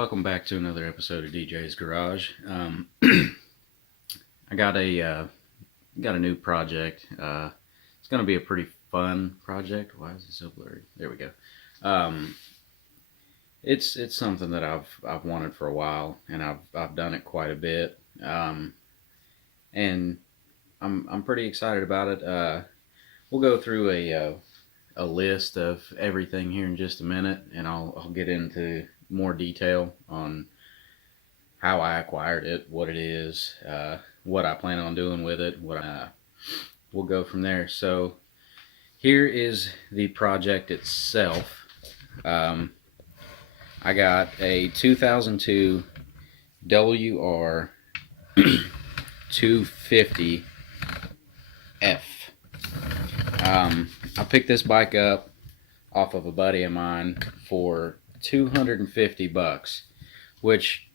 Welcome back to another episode of DJ's Garage. I got a new project. It's gonna be a pretty fun project. Why is it so blurry? There we go. Um, it's something that I've wanted for a while, and I've done it quite a bit. And I'm pretty excited about it. We'll go through a list of everything here in just a minute, and I'll get into more detail on how I acquired it, what it is, what I plan on doing with it. We'll go from there. So here is the project itself. Um, I got a 2002 WR250F. I picked this bike up off of a buddy of mine for $250, which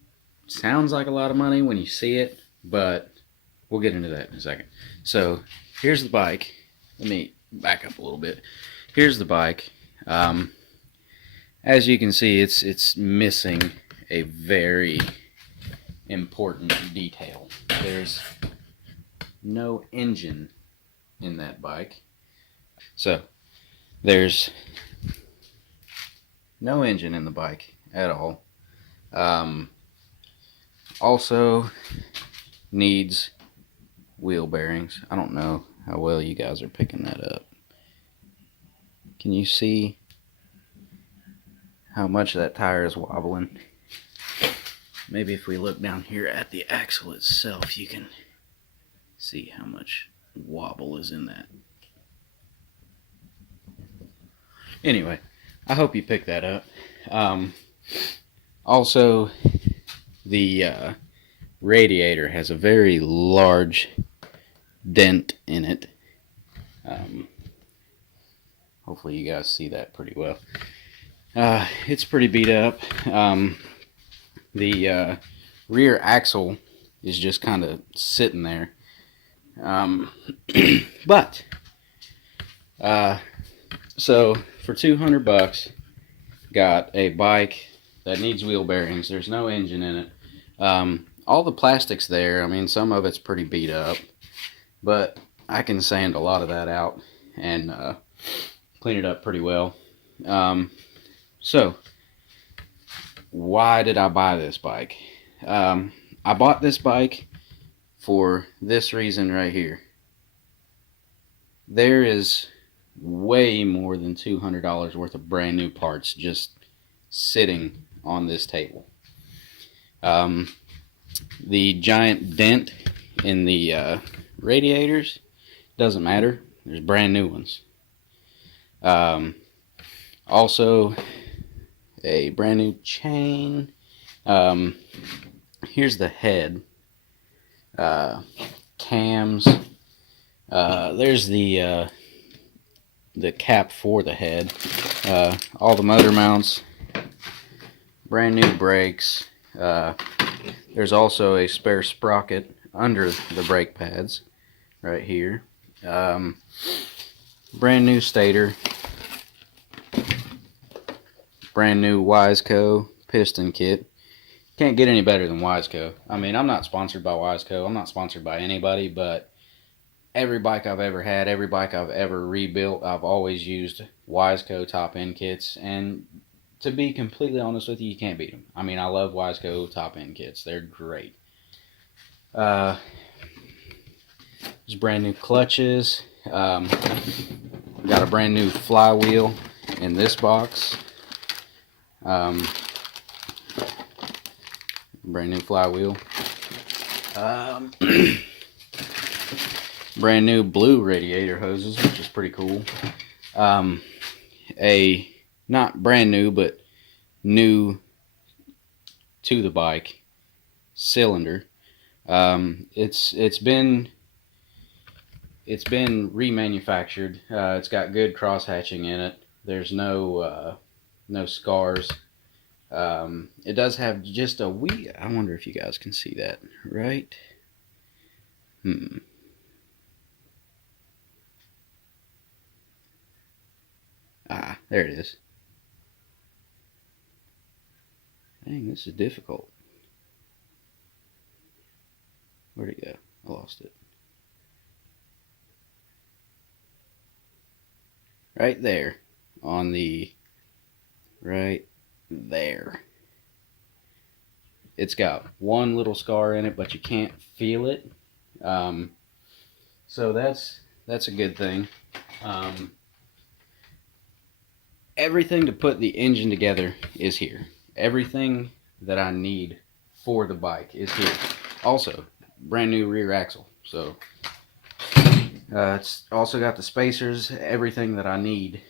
sounds like a lot of money when you see it, but we'll get into that in a second. So here's the bike. Let me back up a little bit. Here's the bike. As you can see, it's missing a very important detail. There's no engine in that bike. So there's no engine in the bike at all. Also needs wheel bearings. I don't know how well you guys are picking that up. Can you see how much that tire is wobbling? Maybe if we look down here at the axle itself, you can see how much wobble is in that. Anyway, I hope you picked that up. Also, the radiator has a very large dent in it. Hopefully you guys see that pretty well. It's pretty beat up. The rear axle is just kind of sitting there. So for $200, got a bike that needs wheel bearings. There's no engine in it. All the plastic's there. I mean, some of it's pretty beat up, but I can sand a lot of that out and clean it up pretty well. So why did I buy this bike? I bought this bike for this reason right here. There is way more than $200 worth of brand new parts just sitting on this table. The giant dent in the radiators doesn't matter. There's brand new ones. Also, a brand new chain. Here's the head. Cams. There's the cap for the head. All the motor mounts. Brand new brakes. There's also a spare sprocket under the brake pads right here. Brand new stator. Brand new Wiseco piston kit. Can't get any better than Wiseco. I mean, I'm not sponsored by Wiseco. I'm not sponsored by anybody, but every bike I've ever had, every bike I've ever rebuilt, I've always used Wiseco top end kits, and to be completely honest with you, you can't beat them. I mean, I love Wiseco top end kits. They're great. There's brand new clutches. Got a brand new flywheel in this box. Brand new flywheel. Brand new blue radiator hoses, which is pretty cool. A not brand new, but new to the bike cylinder. It's been remanufactured. It's got good cross hatching in it. There's no scars. It does have just a wee. I wonder if you guys can see that, right? There it is. Dang, this is difficult. Where'd it go? I lost it. Right there. On the... right there. It's got one little scar in it, but you can't feel it. So that's a good thing. Everything to put the engine together is here. Everything that I need for the bike is here. Also, brand new rear axle. So it's also got the spacers. Everything that I need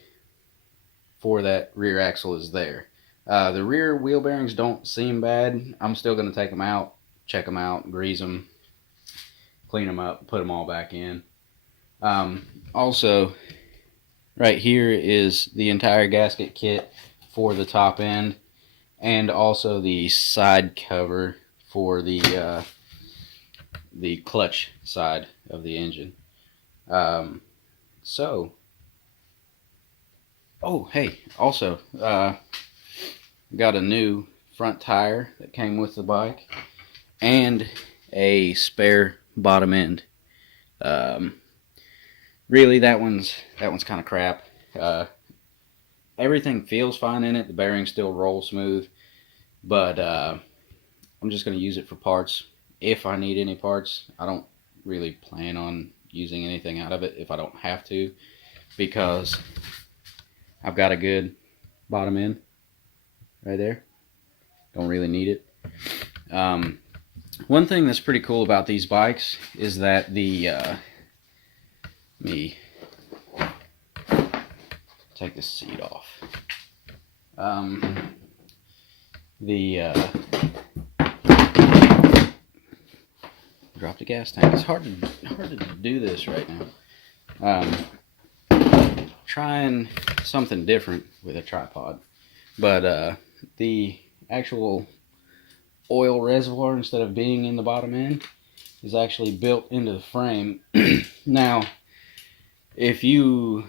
for that rear axle is there. The rear wheel bearings don't seem bad. I'm still going to take them out, check them out, grease them, clean them up, put them all back in. Also, right here is the entire gasket kit for the top end, and also the side cover for the clutch side of the engine. Oh, hey, also, got a new front tire that came with the bike, and a spare bottom end. Really, that one's kind of crap. Everything feels fine in it. The bearings still roll smooth, but I'm just going to use it for parts if I need any parts. I don't really plan on using anything out of it if I don't have to, because I've got a good bottom end right there. Don't really need it. One thing that's pretty cool about these bikes is that the let me take the seat off. Drop the gas tank. It's hard to do this right now. Trying something different with a tripod, but the actual oil reservoir, instead of being in the bottom end, is actually built into the frame. Now, if you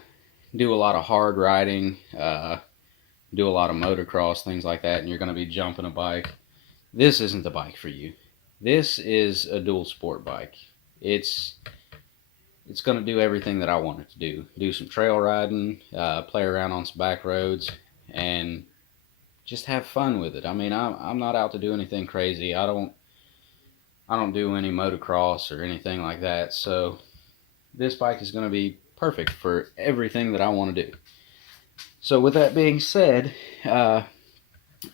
do a lot of hard riding, do a lot of motocross, things like that, and you're going to be jumping a bike, this isn't the bike for you. This is a dual sport bike. It's going to do everything that I want it to do. Do some trail riding, play around on some back roads, and just have fun with it. I mean, I'm not out to do anything crazy. I don't do any motocross or anything like that. So this bike is going to be perfect for everything that I want to do. So with that being said,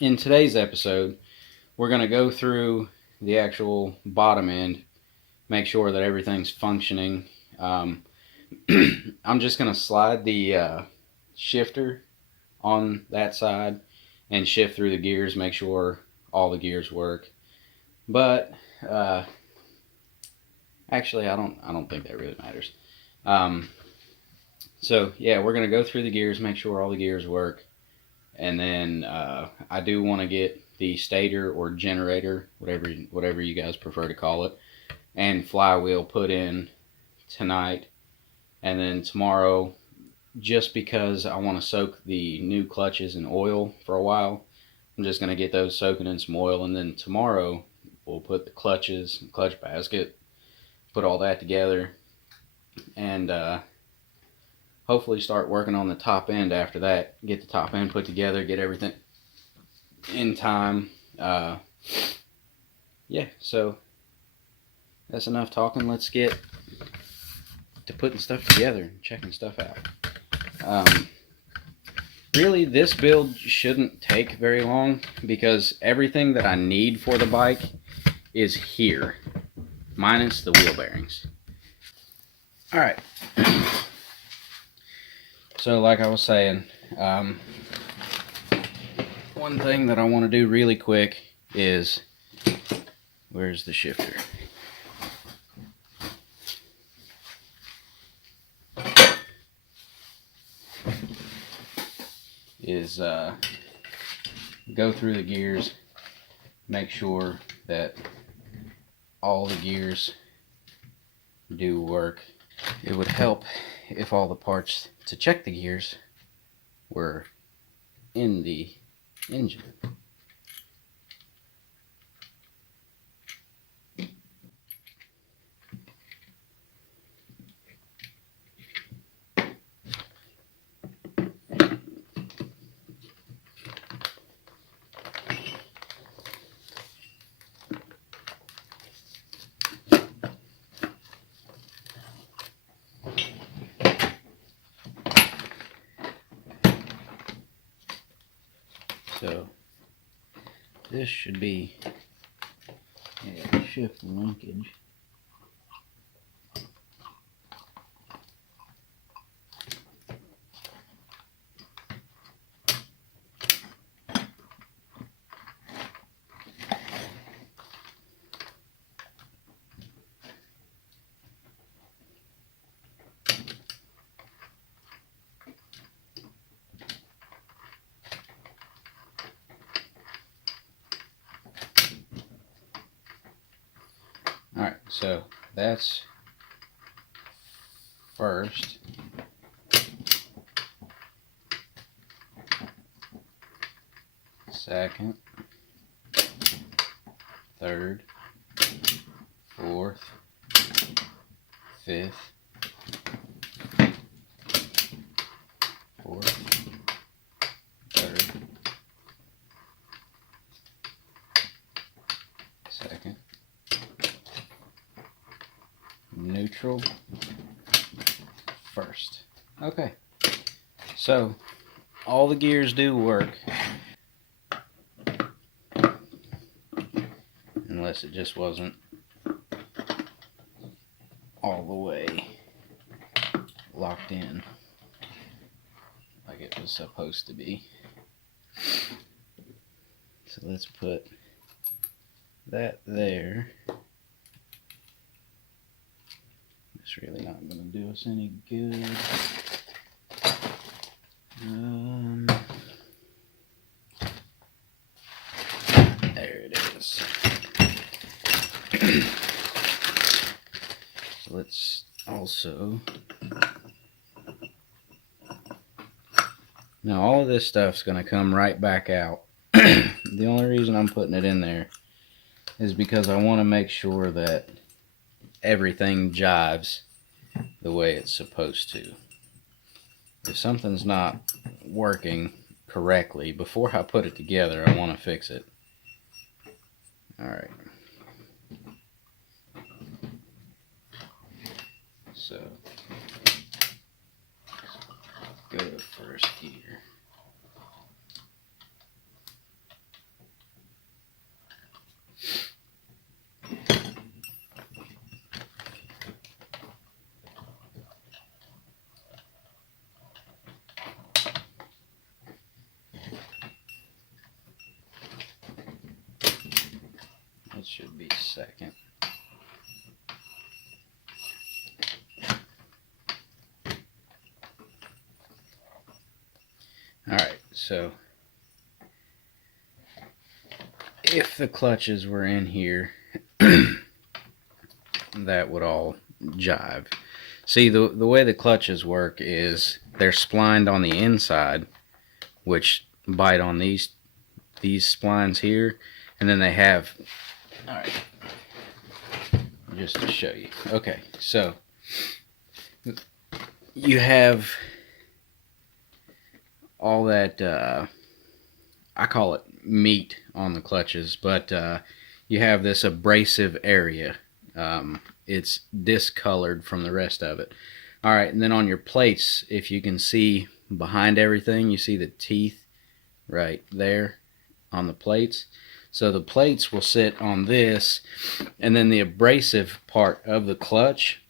in today's episode, we're going to go through the actual bottom end, make sure that everything's functioning. I'm just going to slide the shifter on that side and shift through the gears, make sure all the gears work. But actually, I don't think that really matters. So yeah, we're gonna go through the gears, make sure all the gears work, and then I do want to get the stator or generator, whatever you guys prefer to call it, and flywheel put in tonight, and then tomorrow, just because I want to soak the new clutches in oil for a while, I'm just going to get those soaking in some oil, and then tomorrow we'll put the clutches, clutch basket, put all that together, and hopefully start working on the top end after that. Get the top end put together, get everything in time. Yeah, so that's enough talking. Let's get to putting stuff together and checking stuff out. Really, this build shouldn't take very long because everything that I need for the bike is here, minus the wheel bearings. Alright, so like I was saying, one thing that I want to do really quick is, where's the shifter? Is go through the gears, make sure that all the gears do work. It would help if all the parts to check the gears were in the engine. So this should be shift linkage. Alright, so that's first. Second. Third. Fourth. Fifth. Fourth. Third. Second. Neutral. First. Okay. So all the gears do work, unless it just wasn't all the way locked in like it was supposed to be. So let's put that there. It's really not going to do us any good. There it is. So let's also, now all of this stuff's going to come right back out. The only reason I'm putting it in there is because I want to make sure that everything jives the way it's supposed to. If something's not working correctly, before I put it together, I want to fix it. Alright. So, go to first gear. It should be second. Alright, so if the clutches were in here, that would all jive. See, the way the clutches work is they're splined on the inside, which bite on these splines here, and then they have, alright, just to show you. Okay, so you have all that, I call it meat on the clutches, but you have this abrasive area. It's discolored from the rest of it. Alright, and then on your plates, if you can see behind everything, you see the teeth right there on the plates. So the plates will sit on this, and then the abrasive part of the clutch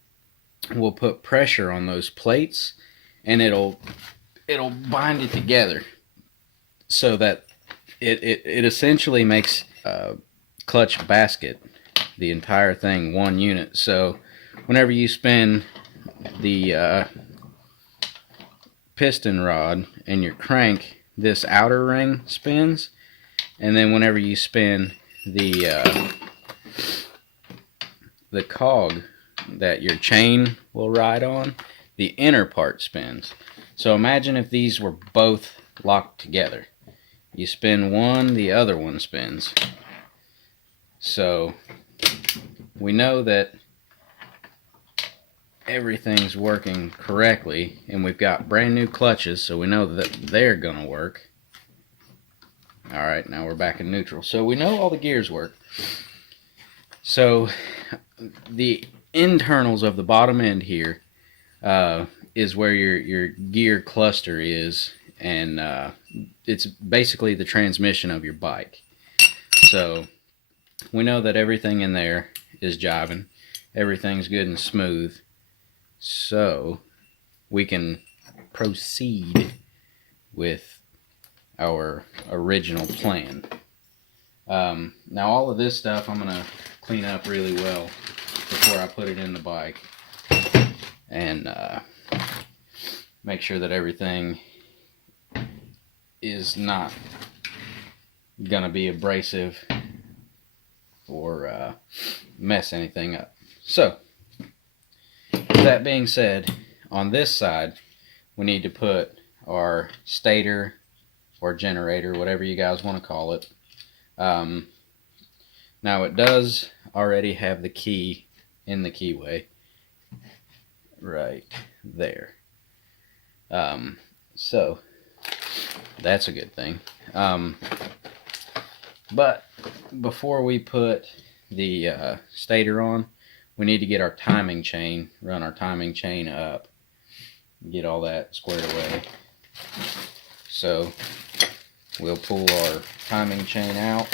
will put pressure on those plates, and it'll bind it together so that it essentially makes a clutch basket, the entire thing, one unit. So whenever you spin the piston rod and your crank, this outer ring spins, and then whenever you spin the cog that your chain will ride on, the inner part spins. So imagine if these were both locked together. You spin one, the other one spins. So we know that everything's working correctly, and we've got brand new clutches, so we know that they're gonna work. Alright, now we're back in neutral. So we know all the gears work. So the internals of the bottom end here is where your gear cluster is, and it's basically the transmission of your bike. So we know that everything in there is jiving, everything's good and smooth, so we can proceed with our original plan. Now all of this stuff I'm gonna clean up really well before I put it in the bike, and make sure that everything is not gonna be abrasive or mess anything up. So with that being said, on this side we need to put our stator or generator, whatever you guys want to call it. Now it does already have the key in the keyway right there. So that's a good thing. But before we put the stator on, we need to get our timing chain, run our timing chain up, get all that squared away. So we'll pull our timing chain out,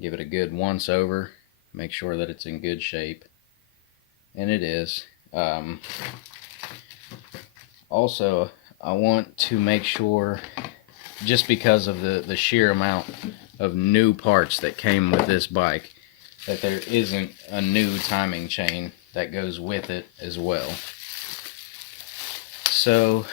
give it a good once over, make sure that it's in good shape, and it is. Also, I want to make sure, just because of the sheer amount of new parts that came with this bike, that there isn't a new timing chain that goes with it as well. So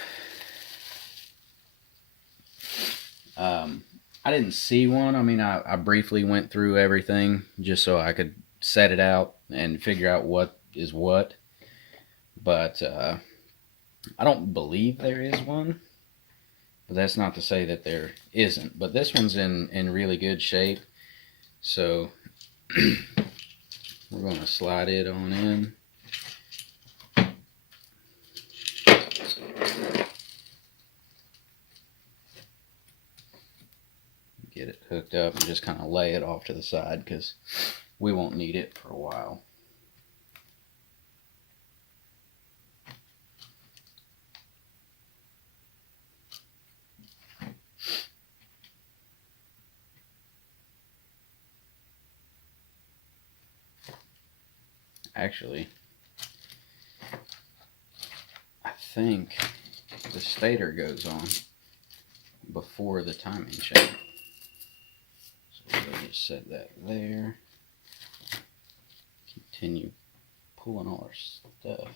I didn't see one. I mean, I briefly went through everything just so I could set it out and figure out what is what, but I don't believe there is one, but that's not to say that there isn't. But this one's in really good shape, so we're going to slide it on in. Get it hooked up and just kind of lay it off to the side because we won't need it for a while. Actually, I think the stator goes on before the timing chain. So we'll just set that there. Continue pulling all our stuff.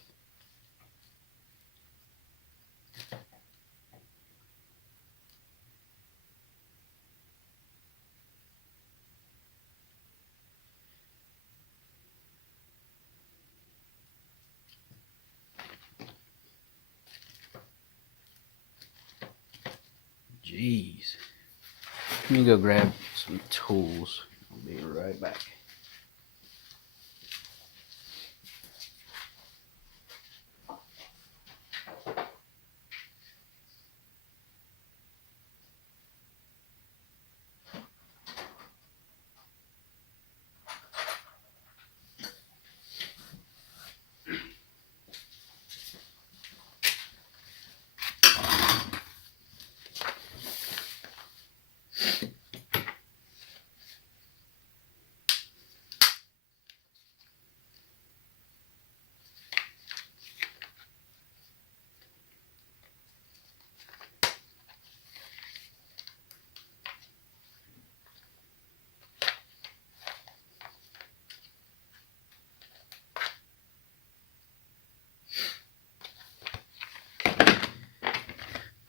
Jeez. Let me go grab some tools. I'll be right back.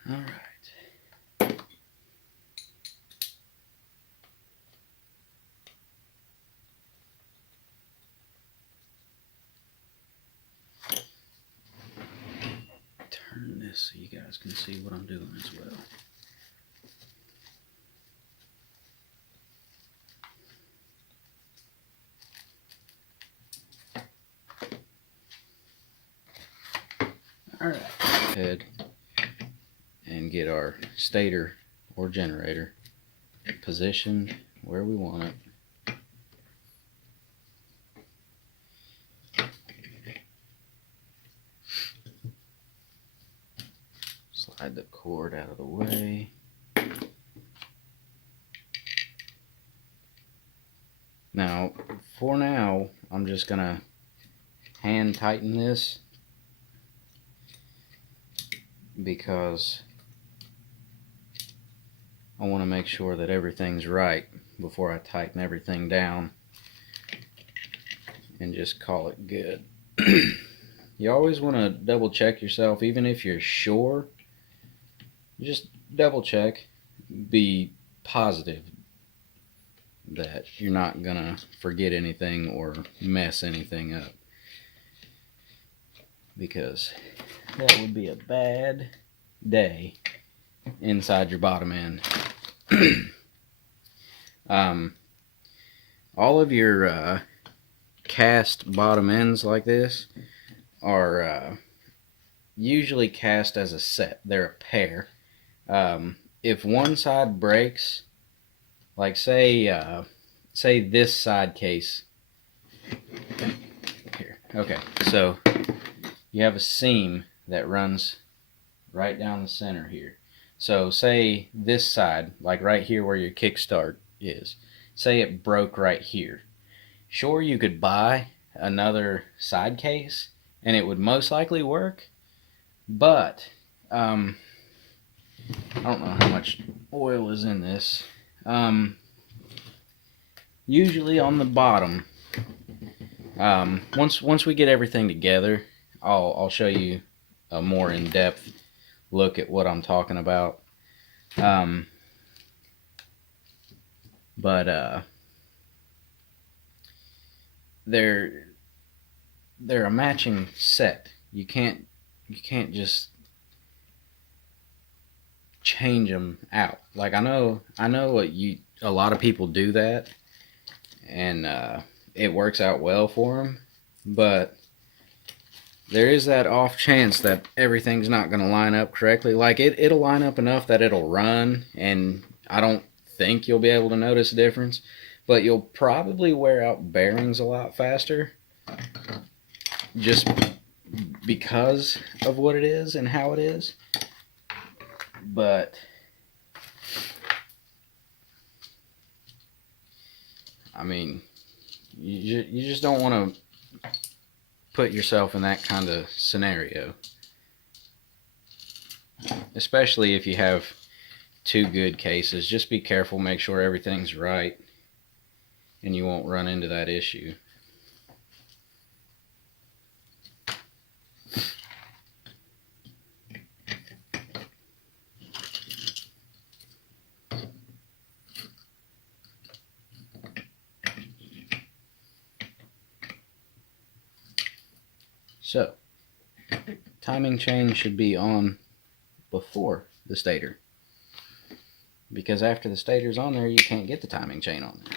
All right. Turn this so you guys can see what I'm doing as well. All right. Go ahead and get our stator or generator positioned where we want it. Slide slide the cord out of the way. Now, for now, I'm just gonna hand tighten this because I want to make sure that everything's right before I tighten everything down and just call it good. You always want to double check yourself, even if you're sure. Just double check, be positive that you're not gonna forget anything or mess anything up, because that would be a bad day inside your bottom end. All of your cast bottom ends like this are usually cast as a set. They're a pair. If one side breaks, like say this side case here. Okay, so you have a seam that runs right down the center here. So say this side, like right here where your kickstart is, say it broke right here. Sure, you could buy another side case and it would most likely work, but I don't know how much oil is in this. Usually on the bottom, once we get everything together, I'll show you a more in-depth look at what I'm talking about. But they're a matching set. You can't just change them out. Like I know a lot of people do that, and it works out well for them, but there is that off chance that everything's not going to line up correctly. Like it'll line up enough that it'll run, and I don't think you'll be able to notice a difference, but you'll probably wear out bearings a lot faster just because of what it is and how it is. But I mean, you just don't want to put yourself in that kind of scenario, especially if you have two good cases. Just be careful, make sure everything's right, and you won't run into that issue. So, timing chain should be on before the stator, because after the stator's on there, you can't get the timing chain on there.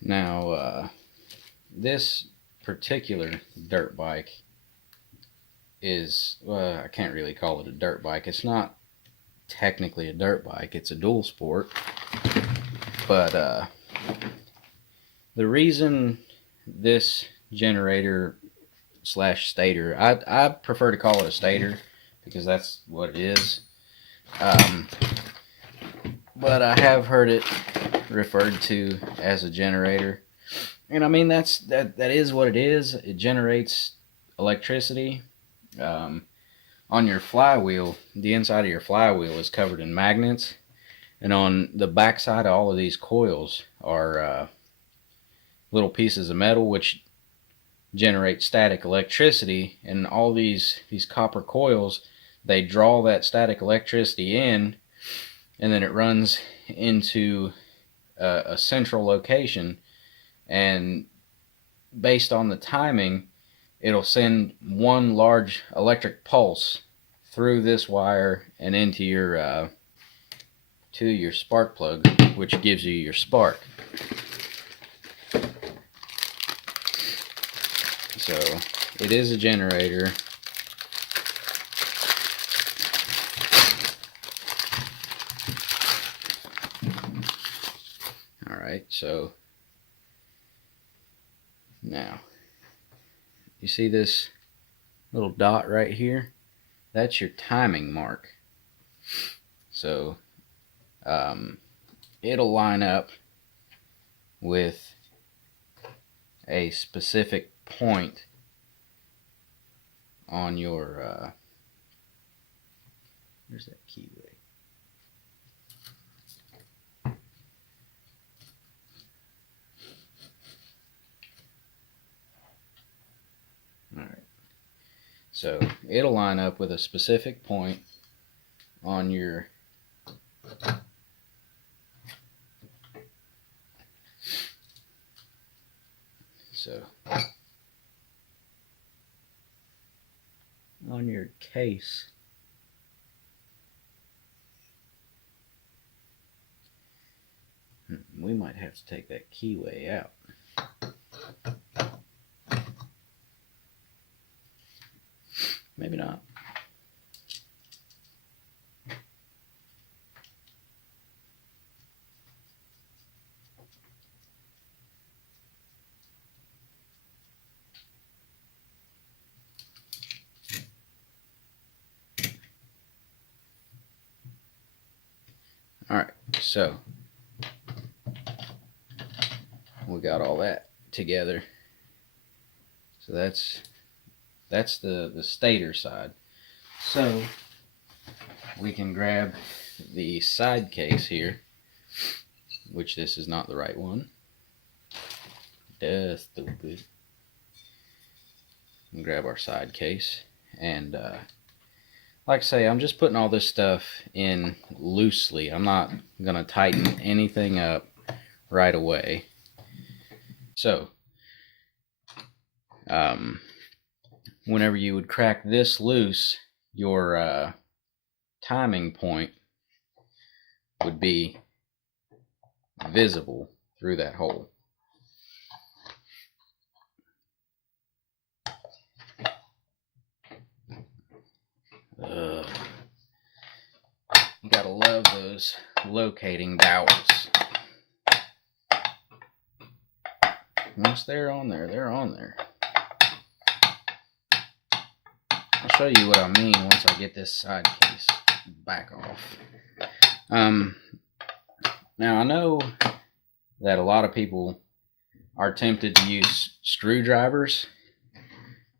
Now, this particular dirt bike is, I can't really call it a dirt bike. It's not technically a dirt bike, it's a dual sport. But the reason this generator slash stator, I prefer to call it a stator because that's what it is. But I have heard it referred to as a generator, and I mean that is what it is. It generates electricity. On your flywheel, the inside of your flywheel is covered in magnets, and on the back side of all of these coils are little pieces of metal which generate static electricity, and all these copper coils, they draw that static electricity in, and then it runs into a central location, and based on the timing, it'll send one large electric pulse through this wire and into your to your spark plug, which gives you your spark. So it is a generator. so now you see this little dot right here? That's your timing mark. So it'll line up with a specific point on your where's that keyway? Alright, so it'll line up with a specific point on your on your case. We might have to take that keyway out. Maybe not. Alright, so we got all that together. So that's the stator side. So we can grab the side case here, which this is not the right one. Duh, stupid. And grab our side case, and like I say, I'm just putting all this stuff in loosely. I'm not gonna tighten anything up right away. So whenever you would crack this loose, your timing point would be visible through that hole. You gotta love those locating dowels. Once they're on there, they're on there. I'll show you what I mean once I get this side case back off. Now I know that a lot of people are tempted to use screwdrivers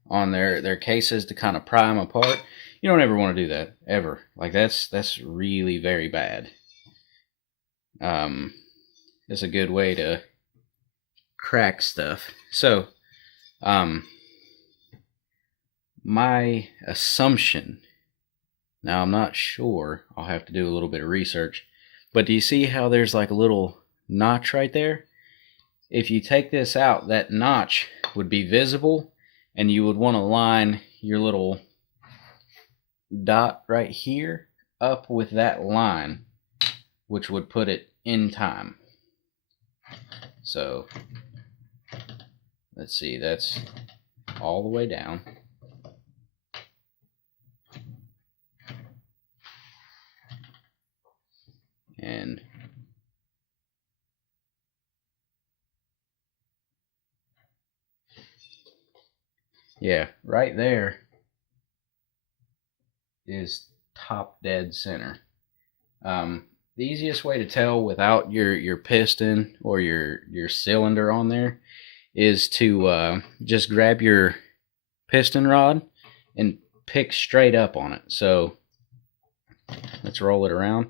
on their cases to kind of pry them apart. You don't ever want to do that, ever. Like that's really very bad. It's a good way to crack stuff. So my assumption, now I'm not sure, I'll have to do a little bit of research, but do you see how there's like a little notch right there? If you take this out, that notch would be visible, and you would want to line your little dot right here up with that line, which would put it in time. So let's see, that's all the way down. And yeah, right there is top dead center. The easiest way to tell without your piston or your cylinder on there is to just grab your piston rod and pick straight up on it. So let's roll it around.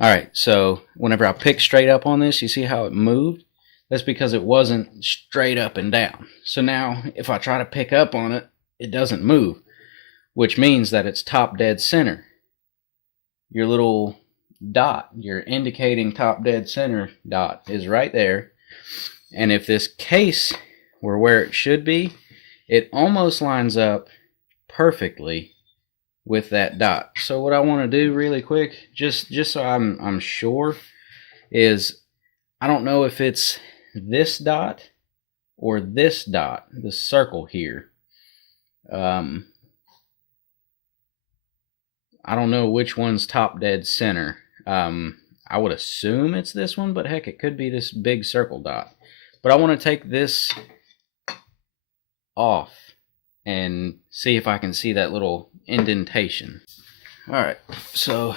Alright, so whenever I pick straight up on this, you see how it moved? That's because it wasn't straight up and down. So now if I try to pick up on it, it doesn't move, which means that it's top dead center. Your little dot, your indicating top dead center dot, is right there. And if this case were where it should be, it almost lines up perfectly with that dot. So what I want to do really quick, just so I'm sure, is I don't know if it's this dot or this dot, the circle here. I don't know which one's top dead center. I I would assume it's this one, but heck, it could be this big circle dot. But I want to take this off and see if I can see that little indentation. Alright, so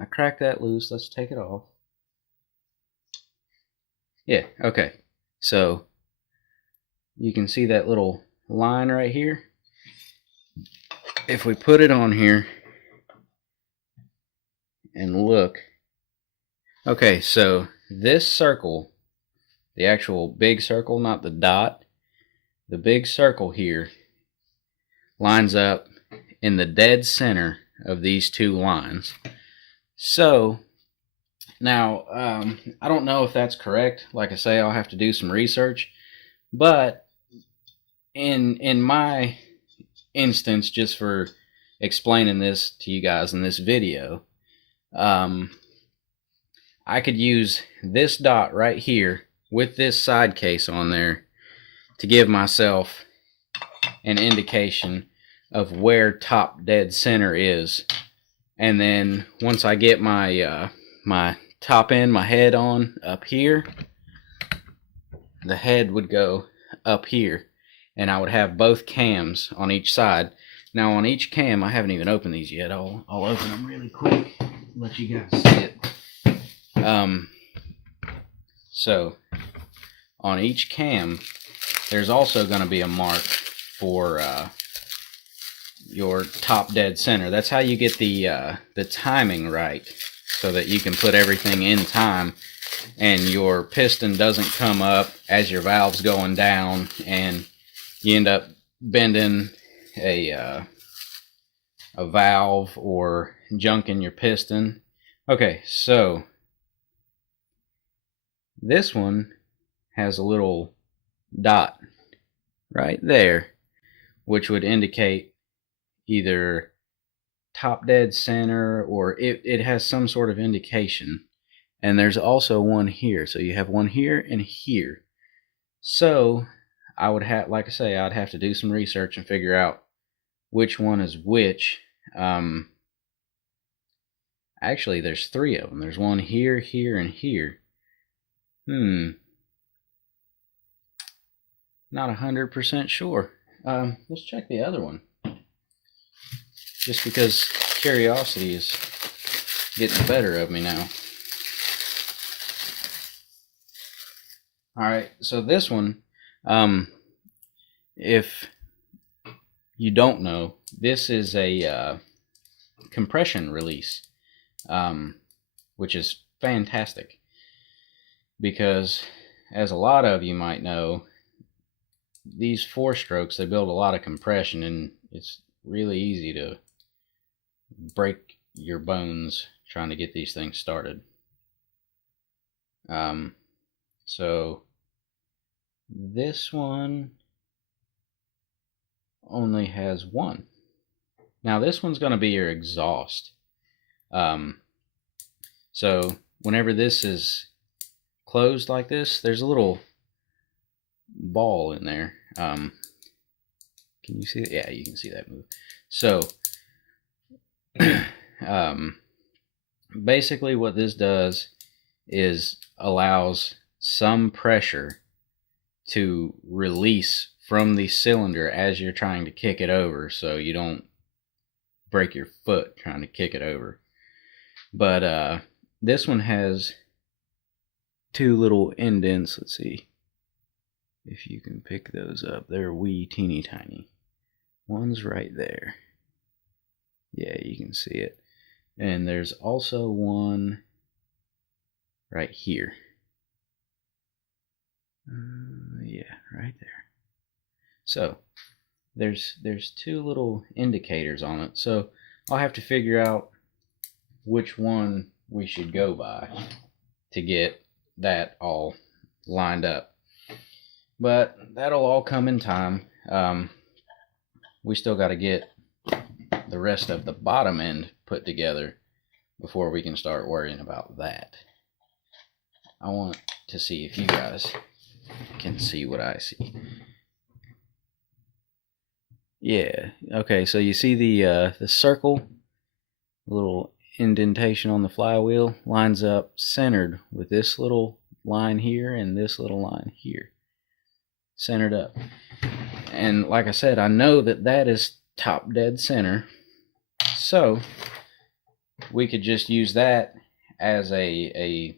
I cracked that loose. Let's take it off. Yeah, okay. So you can see that little line right here. If we put it on here and look, okay, so this circle, the actual big circle, not the dot, the big circle here lines up in the dead center of these two lines. So now I don't know if that's correct. Like I say, I'll have to do some research, but in my instance, just for explaining this to you guys in this video, I could use this dot right here with this side case on there to give myself an indication of where top dead center is. And then once I get my my top end, my head on up here, the head would go up here, and I would have both cams on each side. Now on each cam, I haven't even opened these yet. I'll open them really quick, let you guys see it. So on each cam, there's also going to be a mark for your top dead center. That's how you get the timing right, so that you can put everything in time and your piston doesn't come up as your valve's going down and you end up bending a valve or junking your piston. Okay, so this one has a little dot right there, which would indicate either top dead center, or it has some sort of indication. And there's also one here, so you have one here and here. So I would have, like I say, I'd have to do some research and figure out which one is which. Actually, there's three of them. There's one here, here, and here. Not 100% sure. Let's check the other one, just because curiosity is getting the better of me now. Alright, so this one, if you don't know, this is a compression release, which is fantastic, because as a lot of you might know, these 4-strokes, they build a lot of compression, and it's really easy to break your bones trying to get these things started. So this one only has one. Now this one's going to be your exhaust. So whenever this is closed like this, there's a little ball in there. Can you see that? Yeah, you can see that move. So basically what this does is allows some pressure to release from the cylinder as you're trying to kick it over, so you don't break your foot trying to kick it over. But this one has two little indents. Let's see if you can pick those up. They're wee teeny tiny. One's right there. Yeah, you can see it. And there's also one right here. Yeah, right there. So there's two little indicators on it. So I'll have to figure out which one we should go by to get that all lined up. But that'll all come in time. We still got to get the rest of the bottom end put together before we can start worrying about that. I want to see if you guys can see what I see. Yeah, okay, so you see the circle, little indentation on the flywheel lines up centered with this little line here and this little line here, centered up. And like I said, I know that that is top dead center, so we could just use that as a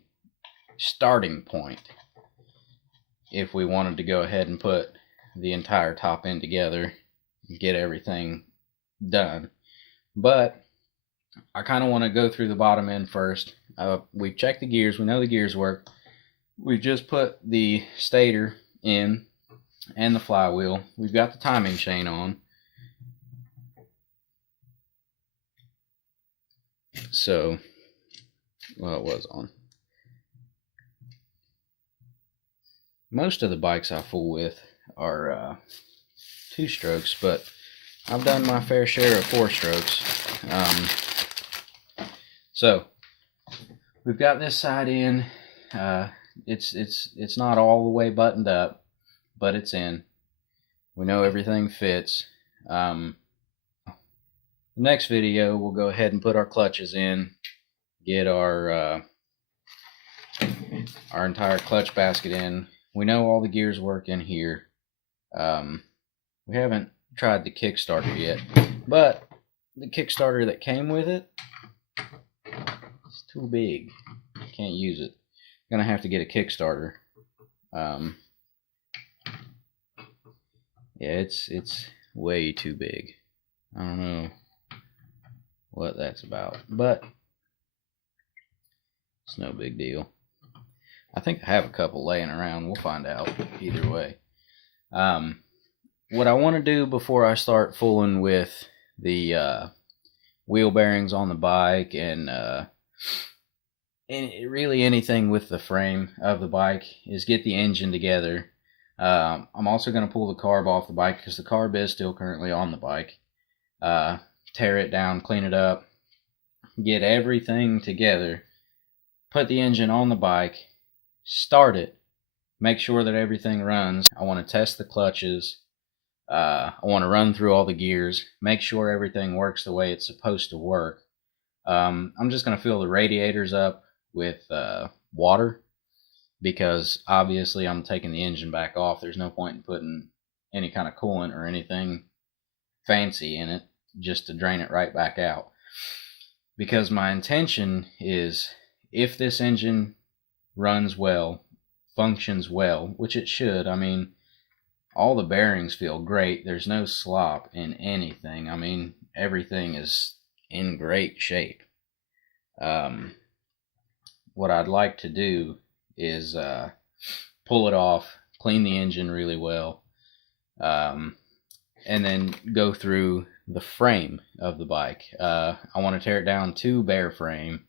starting point if we wanted to go ahead and put the entire top end together and get everything done. But I kind of want to go through the bottom end first. We've checked the gears. We know the gears work. We've just put the stator in and the flywheel. We've got the timing chain on. So, well, it was on. Most of the bikes I fool with are 2-strokes, but I've done my fair share of 4-strokes. So we've got this side in. It's not all the way buttoned up, but it's in. We know everything fits. The next video, we'll go ahead and put our clutches in, get our entire clutch basket in. We know all the gears work in here. We haven't tried the Kickstarter yet, but the Kickstarter that came with it is too big. Can't use it. Gonna have to get a Kickstarter. Yeah, it's way too big. I don't know what that's about, but it's no big deal. I think I have a couple laying around. We'll find out either way. What I want to do before I start fooling with the wheel bearings on the bike and really anything with the frame of the bike is get the engine together. I'm also going to pull the carb off the bike because the carb is still currently on the bike. Tear it down, clean it up, get everything together, put the engine on the bike, start it, make sure that everything runs. I want to test the clutches. I want to run through all the gears, make sure everything works the way it's supposed to work. I'm just going to fill the radiators up with water because obviously I'm taking the engine back off. There's no point in putting any kind of coolant or anything fancy in it just to drain it right back out. Because my intention is, if this engine runs well, functions well, which it should. I mean, all the bearings feel great. There's no slop in anything. I mean, everything is in great shape. What I'd like to do is pull it off, clean the engine really well, and then go through the frame of the bike. I want to tear it down to bare frame,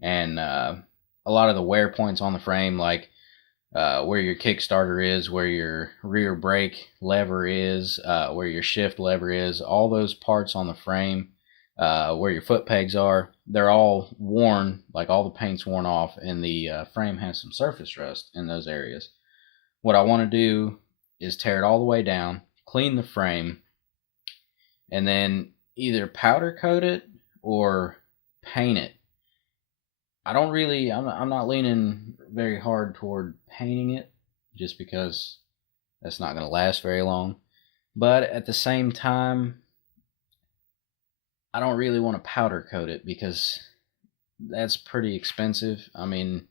and a lot of the wear points on the frame, like where your kickstarter is, where your rear brake lever is, where your shift lever is, all those parts on the frame, where your foot pegs are, they're all worn, like all the paint's worn off, and the frame has some surface rust in those areas. What I want to do is tear it all the way down, clean the frame, and then either powder coat it or paint it. I'm not leaning very hard toward painting it just because that's not going to last very long. But at the same time, I don't really want to powder coat it because that's pretty expensive. I mean,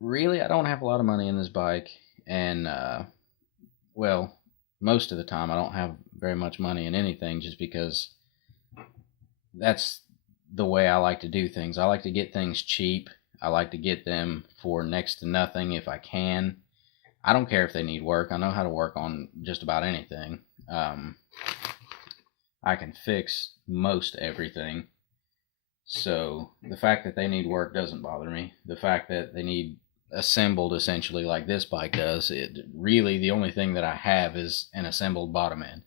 really, I don't have a lot of money in this bike, and well, most of the time I don't have very much money in anything just because that's the way I like to do things. I like to get things cheap. I like to get them for next to nothing if I can. I don't care if they need work. I know how to work on just about anything. I can fix most everything. So the fact that they need work doesn't bother me. The fact that they need assembled essentially like this bike does, it really, the only thing that I have is an assembled bottom end.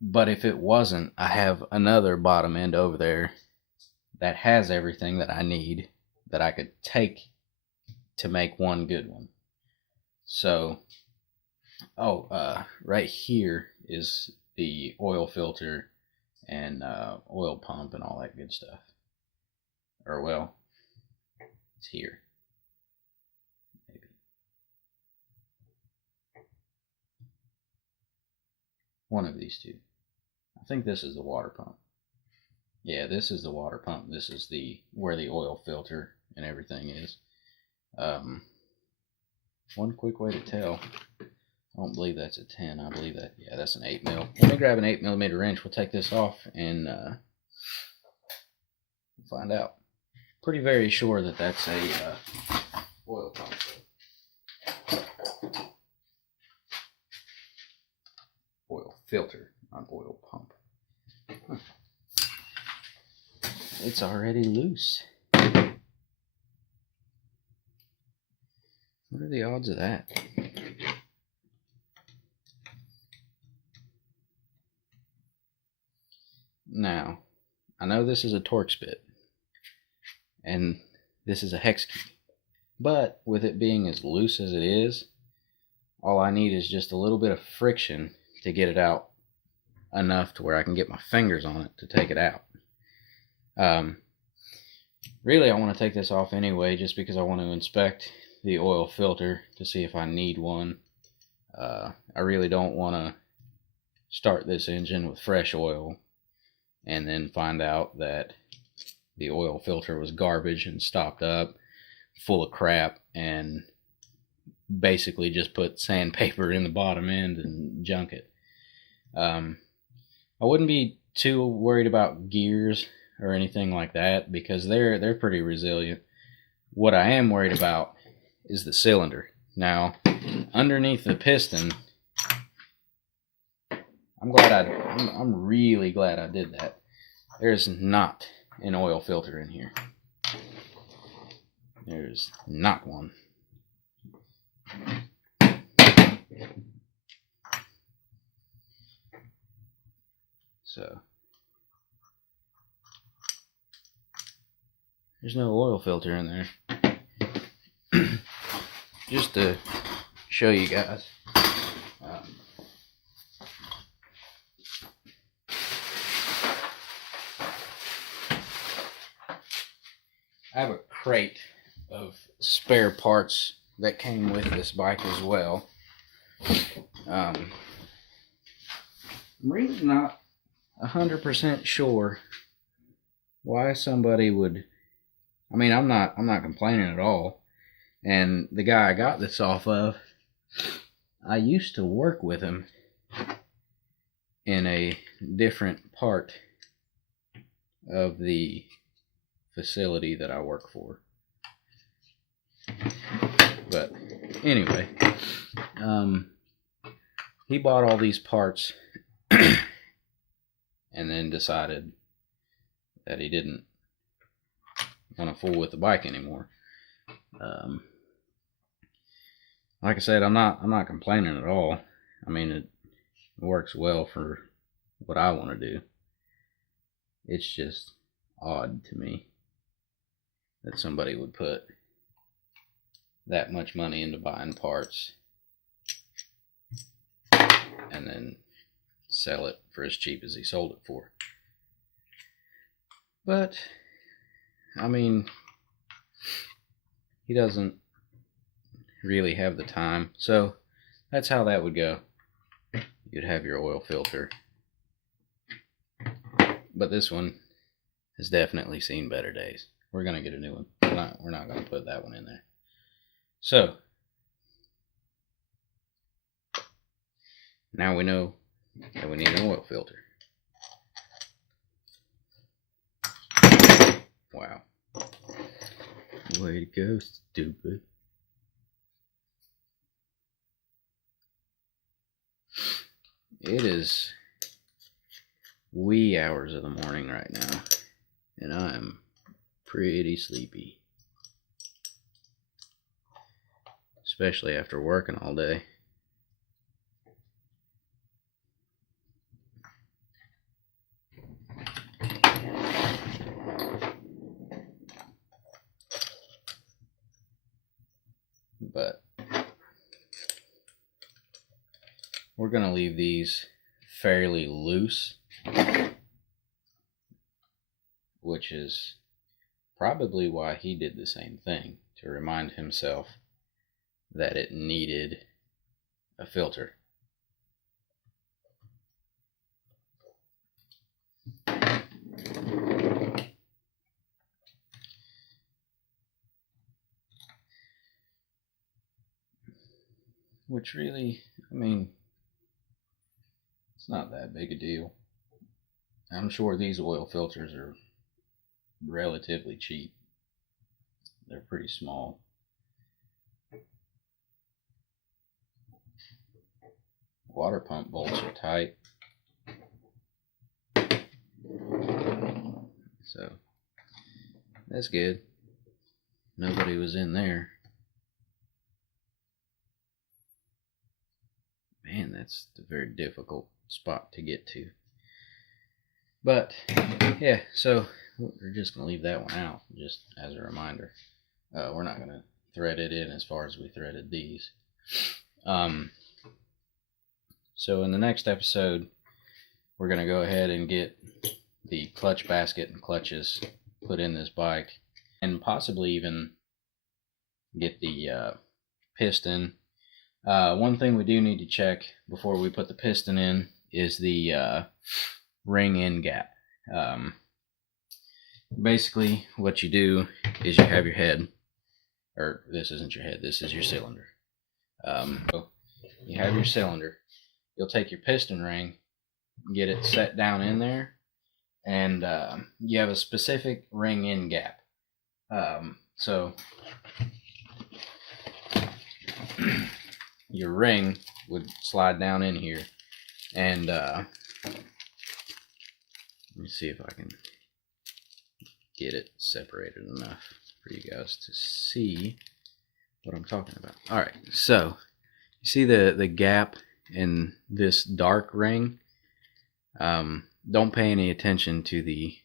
But if it wasn't, I have another bottom end over there that has everything that I need that I could take to make one good one. So, right here is the oil filter and oil pump and all that good stuff. Or well, it's here. Maybe. One of these two. I think this is the water pump. Yeah, this is the water pump. This is where the oil filter and everything is. One quick way to tell. I don't believe that's a 10. I believe that, yeah, that's an 8 mil. Let me grab an 8mm wrench. We'll take this off and find out. Pretty very sure that that's a oil pump. Oil filter, not oil pump. Huh. It's already loose. What are the odds of that? Now, I know this is a Torx bit, and this is a hex key, but with it being as loose as it is, all I need is just a little bit of friction to get it out enough to where I can get my fingers on it to take it out. Really, I want to take this off anyway, just because I want to inspect the oil filter to see if I need one. I really don't want to start this engine with fresh oil and then find out that the oil filter was garbage and stopped up, full of crap, and basically just put sandpaper in the bottom end and junk it. I wouldn't be too worried about gears or anything like that because they're pretty resilient. What I am worried about is the cylinder. Now, underneath the piston, I'm really glad I did that. There's not an oil filter in here. There's not one. So, there's no oil filter in there. Just to show you guys. I have a crate of spare parts that came with this bike as well. I'm really not 100% sure why somebody would. I mean, I'm not complaining at all. And the guy I got this off of, I used to work with him in a different part of the facility that I work for. But anyway, he bought all these parts and then decided that he didn't want to fool with the bike anymore. Like I said, I'm not complaining at all. I mean, it works well for what I want to do. It's just odd to me that somebody would put that much money into buying parts and then sell it for as cheap as he sold it for. But I mean, he doesn't really have the time, so that's how that would go. You'd have your oil filter, but this one has definitely seen better days. We're gonna get a new one. We're not gonna put that one in there. So now we know that we need an oil filter. Wow. Way to go, stupid. It is wee hours of the morning right now, and I am pretty sleepy. Especially after working all day. But we're going to leave these fairly loose which is probably why he did the same thing, to remind himself that it needed a filter. Which really, I mean, it's not that big a deal. I'm sure these oil filters are relatively cheap. They're pretty small. Water pump bolts are tight. So that's good. Nobody was in there. Man, that's a very difficult spot to get to. But yeah, so we're just gonna leave that one out, just as a reminder. We're not gonna thread it in as far as we threaded these. So in the next episode, we're gonna go ahead and get the clutch basket and clutches put in this bike, and possibly even get the piston. One thing we do need to check before we put the piston in is the ring end gap. Basically what you do is you have your head, or this isn't your head, this is your cylinder. So you have your cylinder, you'll take your piston ring, get it set down in there, and you have a specific ring end gap. So your ring would slide down in here, and let me see if I can get it separated enough for you guys to see what I'm talking about. All right, so you see the gap in this dark ring. Don't pay any attention to the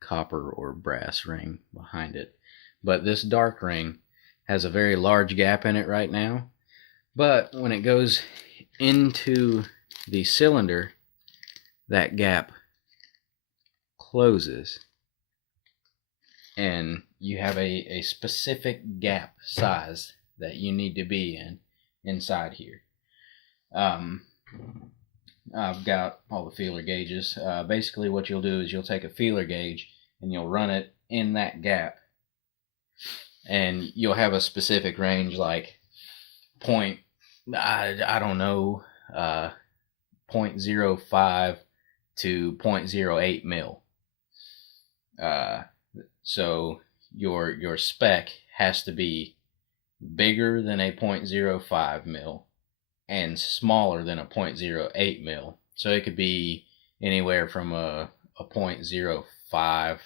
copper or brass ring behind it, but this dark ring has a very large gap in it right now. But when it goes into the cylinder, that gap closes, and you have a specific gap size that you need to be in inside here. I've got all the feeler gauges. Basically what you'll do is you'll take a feeler gauge and you'll run it in that gap, and you'll have a specific range, like I don't know, 0.05 to 0.08 mil. So your spec has to be bigger than a 0.05 mil and smaller than a 0.08 mil. So it could be anywhere from a 0.055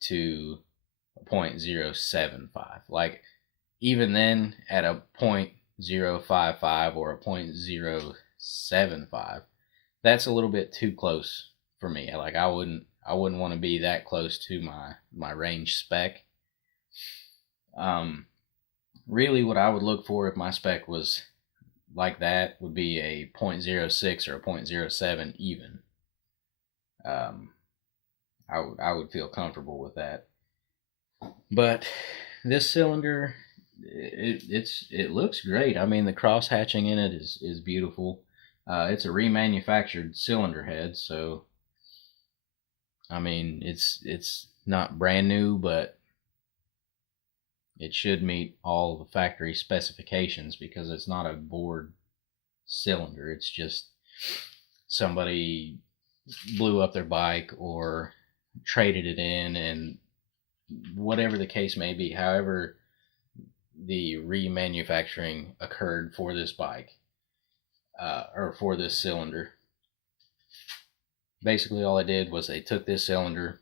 to a 0.075. Like, even then, at a 0.055 or a 0.075, that's a little bit too close for me. Like, I wouldn't want to be that close to my range spec. Really what I would look for if my spec was like that would be a 0.06 or a 0.07 even. I would feel comfortable with that. But this cylinder, it looks great. I mean, the cross hatching in it is beautiful. It's a remanufactured cylinder head, so I mean, it's not brand new, but it should meet all the factory specifications because it's not a bored cylinder. It's just somebody blew up their bike or traded it in, and whatever the case may be, however the remanufacturing occurred for this bike, or for this cylinder. Basically all I did was they took this cylinder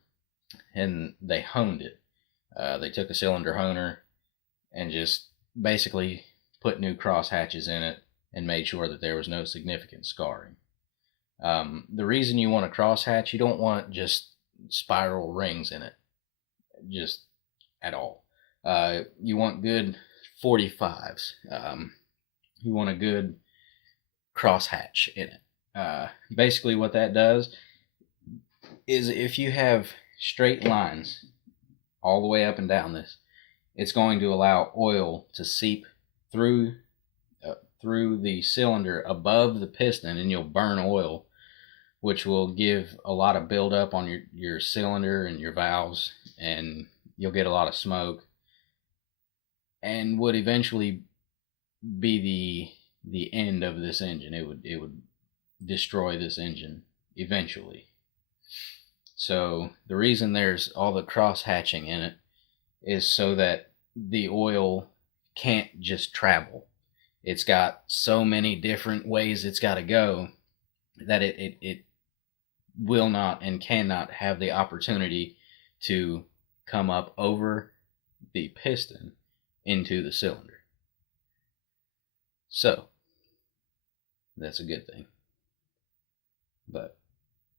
and they honed it. They took a cylinder honer and just basically put new cross hatches in it and made sure that there was no significant scarring. The reason you want a cross hatch, you don't want just spiral rings in it, just at all. You want good 45s. You want a good cross hatch in it. Basically what that does, is if you have straight lines all the way up and down this, it's going to allow oil to seep through through the cylinder above the piston, and you'll burn oil, which will give a lot of buildup on your cylinder and your valves, and you'll get a lot of smoke, and would eventually be the end of this engine. It would destroy this engine eventually. So the reason there's all the cross hatching in it is so that the oil can't just travel. It's got so many different ways it's got to go that it will not and cannot have the opportunity to come up over the piston into the cylinder. So that's a good thing. But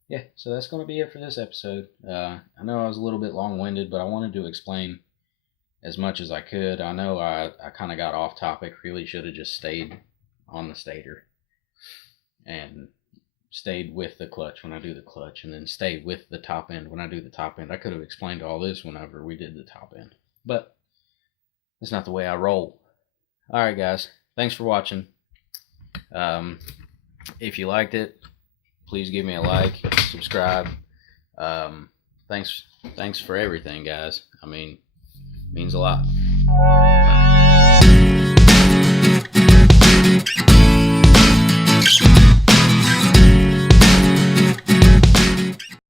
yeah, so that's going to be it for this episode. I know I was a little bit long-winded, but I wanted to explain as much as I could. I know I kind of got off topic. Really should have just stayed on the stator and stayed with the clutch when I do the clutch, and then stayed with the top end when I do the top end. I could have explained all this whenever we did the top end, but that's not the way I roll. Alright guys, thanks for watching. If you liked it, please give me a like, subscribe. Thanks for everything, guys. I mean, it means a lot. Bye.